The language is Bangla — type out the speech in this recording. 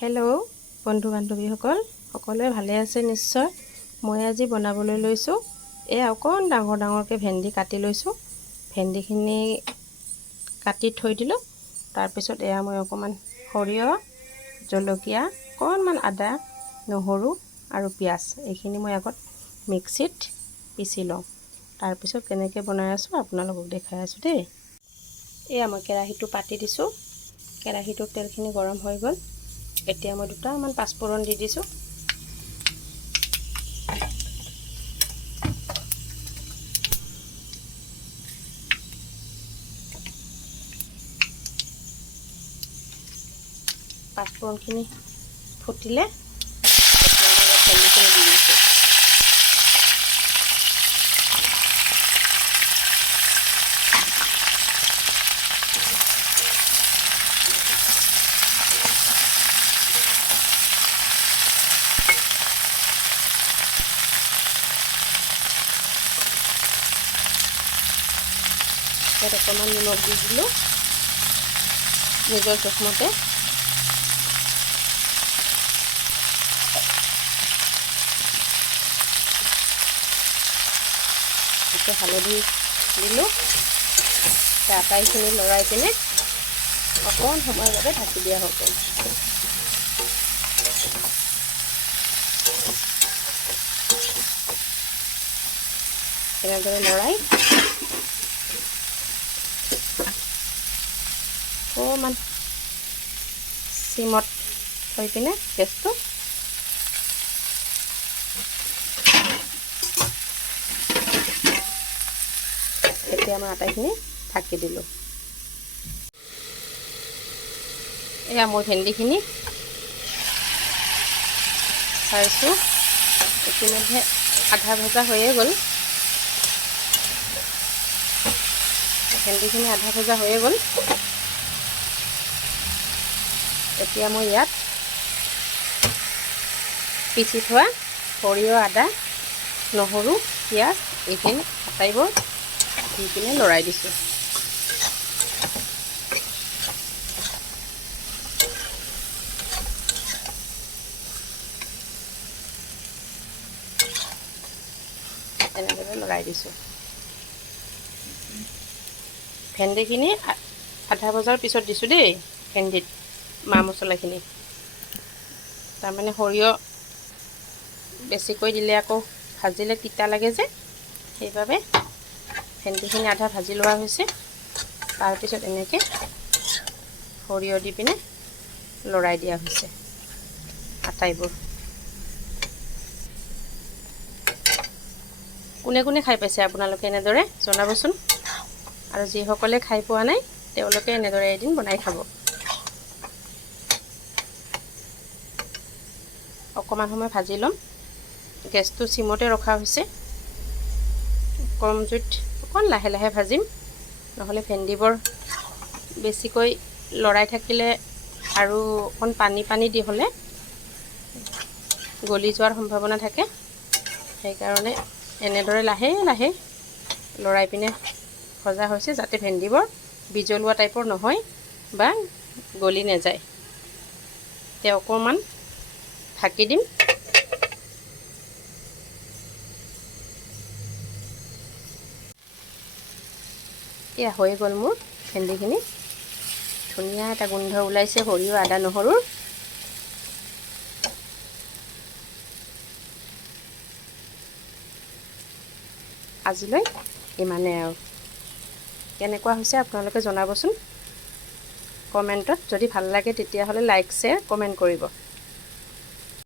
হেল্ল' বন্ধু বান্ধৱীসকল সকলোৱে ভালে আছে নিশ্চয়? মই আজি বনাবলৈ লৈছোঁ এয়া অকণ ডাঙৰ ডাঙৰকৈ ভেন্দি কাটি লৈছোঁ। ভেন্দিখিনি কাটি থৈ দিলোঁ তাৰপিছত এয়া মই অকণমান সৰিয়হ জলকীয়া অকণমান আদা নহৰু আৰু পিঁয়াজ এইখিনি মই আগত মিক্সিত পিচি লওঁ। তাৰপিছত কেনেকৈ বনাই আছোঁ আপোনালোকক দেখাই আছোঁ দেই। এয়া মই কেৰাহীটো পাতি দিছোঁ। কেৰাহীটোত তেলখিনি গৰম হৈ গ'ল। এতিয়া মই দুটামান পাঁচফোৰণ দি দিছোঁ। পাঁচফোৰণখিনি ফুটিলে এতিয়া মই ইয়াত ভেন্দিখিনি দি দিছোঁ অকণমান নিমখ দি দিলোঁ। নিজৰ জোখমতে এতিয়া হালধি দিলোঁ। আটাইখিনি লৰাই পিনে অকণ সময়ৰ বাবে ঢাকি দিয়া হ'ব এনেদৰে লৰাই অকণমান চিমত থৈ পিনে গেছটো এতিয়া মই আটাইখিনি ঢাকি দিলোঁ। এয়া মই ভেন্দিখিনি চাইছোঁ ইতিমধ্যে আধা ভজা হৈয়ে গ'ল। ভেন্দিখিনি আধা ভজা হৈয়ে গ'ল। এতিয়া মই ইয়াত পিচি থোৱা সৰিয়হ, আদা, নহৰু, পিঁয়াজ এইখিনি আটাইবোৰ দি কিনে লৰাই দিছোঁ। এনেদৰে লৰাই দিছোঁ। ভেন্দিখিনি আধা বজাৰ পিছত দিছোঁ দেই, ভেন্দিত। মা মছলাখিনি। তাৰমানে সৰিয়হ বেছিকৈ দিলে আকৌ ভাজিলে তিতা লাগে যে, সেইবাবে ভেন্দিখিনি আধা ভাজি লোৱা হৈছে। তাৰপিছত এনেকৈ সৰিয়হ দি পিনে লৰাই দিয়া হৈছে আটাইবোৰ। কোনে কোনে খাই পাইছে আপোনালোকে এনেদৰে জনাবচোন। আৰু যিসকলে খাই পোৱা নাই, তেওঁলোকে এনেদৰে এদিন বনাই খাব। অকণমান সময় ভাজি ল'ম। গেছটো চিমতে ৰখা হৈছে। কম জুইত অকণ লাহে লাহে ভাজিম। নহ'লে ভেন্দিবোৰ বেছিকৈ লৰাই থাকিলে আৰু অকণ পানী পানী দি হ'লে গলি যোৱাৰ সম্ভাৱনা থাকে। সেইকাৰণে এনেদৰে লাহে লাহে লৰাই পিনে ভজা হৈছে যাতে ভেন্দিবোৰ বিজলুৱা টাইপৰ নহয় বা গলি নাযায়। এতিয়া অকণমান ঢাকি দিম। এয়া হৈ গ'ল মোৰ ভেন্দিখিনি। ধুনীয়া এটা গোন্ধ ওলাইছে, সৰিয়হ আদা নহৰুৰ আজিলৈ ইমানে আৰু। কেনেকুৱা হৈছে আপোনালোকে জনাবচোন। কমেণ্টত যদি ভালো লাগে, তেতিয়াহ'লে লাইক, শ্বেয়াৰ, কমেণ্ট কৰিব।